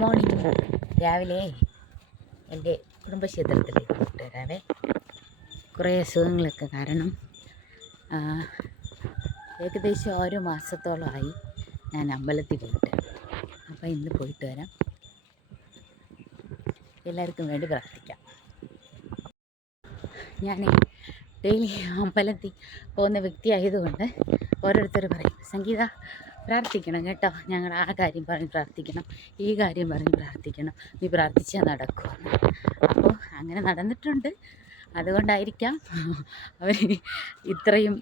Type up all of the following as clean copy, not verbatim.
Morning. രാവിലെ എൻ്റെ കുടുംബക്ഷേത്രത്തിലേക്ക് പോയിട്ട് വരാവേ. കുറേ അസുഖങ്ങളൊക്കെ കാരണം ഏകദേശം 1 മാസത്തോളമായി ഞാൻ അമ്പലത്തിൽ പോയിട്ട്. അപ്പോൾ ഇന്ന് പോയിട്ട് വരാം. എല്ലാവർക്കും വേണ്ടി പ്രാർത്ഥിക്കാം. ഞാൻ ഡെയിലി അമ്പലത്തിൽ പോകുന്ന വ്യക്തിയായതുകൊണ്ട് ഓരോരുത്തർ പറയും, സംഗീത പ്രാർത്ഥിക്കണം കേട്ടോ, ഞങ്ങൾ ആ കാര്യം പറഞ്ഞ് പ്രാർത്ഥിക്കണം, ഈ കാര്യം പറഞ്ഞ് പ്രാർത്ഥിക്കണം, നീ പ്രാർത്ഥിച്ചാൽ നടക്കുമെന്ന്. അപ്പോൾ അങ്ങനെ നടന്നിട്ടുണ്ട്. അതുകൊണ്ടായിരിക്കാം അവർ ഇത്രയും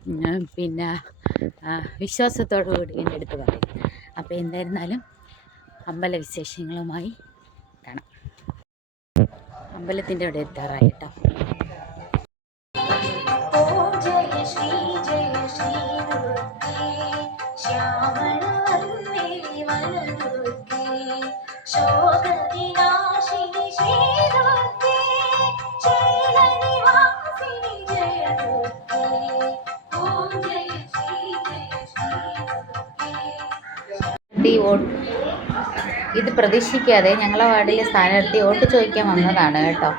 വിശ്വാസത്തോടു കൂടി എൻ്റെ അടുത്ത് പറയും. അപ്പോൾ എന്തായിരുന്നാലും അമ്പല വിശേഷങ്ങളുമായി കാണാം. അമ്പലത്തിൻ്റെ അവിടെ എത്താറായി കേട്ടോ. ഇത് പ്രതീക്ഷിക്കാതെ ഞങ്ങളെ വാർഡിലെ സ്ഥാനാർത്ഥി വോട്ട് ചോദിക്കാൻ വന്നതാണ് കേട്ടോ.